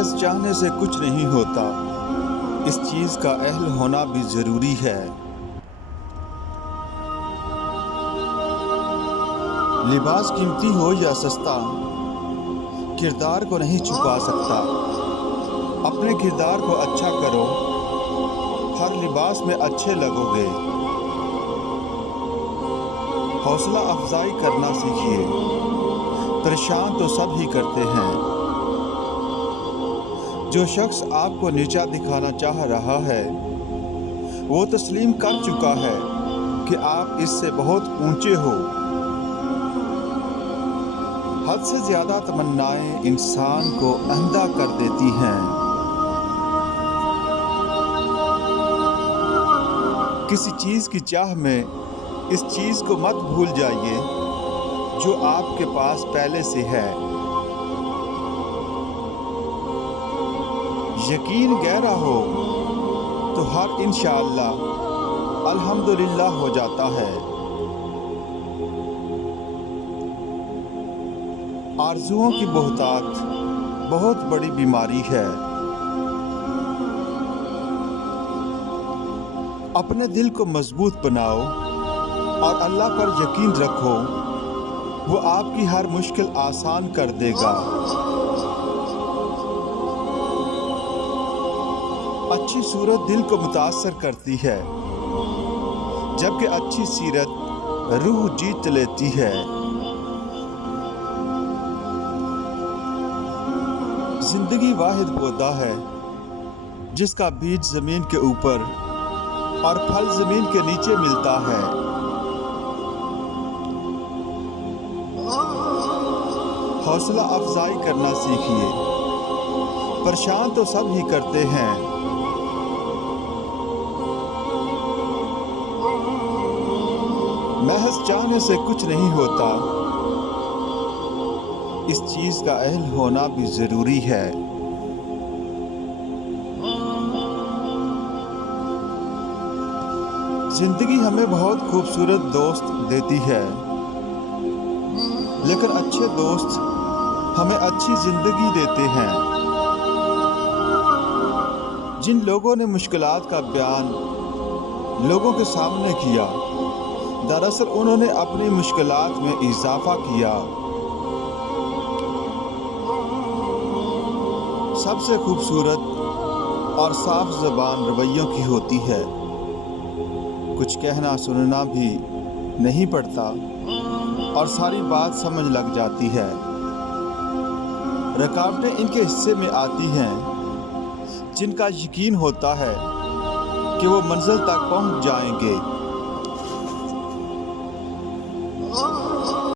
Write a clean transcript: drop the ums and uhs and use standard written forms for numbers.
محض چاہنے سے کچھ نہیں ہوتا، اس چیز کا اہل ہونا بھی ضروری ہے۔ لباس قیمتی ہو یا سستا، کردار کو نہیں چھپا سکتا۔ اپنے کردار کو اچھا کرو، ہر لباس میں اچھے لگو گے۔ حوصلہ افزائی کرنا سیکھیے، پریشان تو سب ہی کرتے ہیں۔ جو شخص آپ کو نیچا دکھانا چاہ رہا ہے وہ تسلیم کر چکا ہے کہ آپ اس سے بہت اونچے ہو۔ حد سے زیادہ تمنائیں انسان کو اندھا کر دیتی ہیں۔ کسی چیز کی چاہ میں اس چیز کو مت بھول جائیے جو آپ کے پاس پہلے سے ہے۔ یقین گہرا ہو تو ہر انشاءاللہ الحمدللہ ہو جاتا ہے۔ آرزوؤں کی بہتات بہت بڑی بیماری ہے۔ اپنے دل کو مضبوط بناؤ اور اللہ پر یقین رکھو، وہ آپ کی ہر مشکل آسان کر دے گا۔ اچھی صورت دل کو متاثر کرتی ہے، جبکہ اچھی سیرت روح جیت لیتی ہے۔ زندگی واحد پودا ہے جس کا بیج زمین کے اوپر اور پھل زمین کے نیچے ملتا ہے۔ حوصلہ افزائی کرنا سیکھیے، پریشان تو سب ہی کرتے ہیں۔ محض چاہنے سے کچھ نہیں ہوتا، اس چیز کا اہل ہونا بھی ضروری ہے۔ زندگی ہمیں بہت خوبصورت دوست دیتی ہے، لیکن اچھے دوست ہمیں اچھی زندگی دیتے ہیں۔ جن لوگوں نے مشکلات کا بیان لوگوں کے سامنے کیا، دراصل انہوں نے اپنی مشکلات میں اضافہ کیا۔ سب سے خوبصورت اور صاف زبان رویوں کی ہوتی ہے، کچھ کہنا سننا بھی نہیں پڑتا اور ساری بات سمجھ لگ جاتی ہے۔ رکاوٹیں ان کے حصے میں آتی ہیں جن کا یقین ہوتا ہے کہ وہ منزل تک پہنچ جائیں گے۔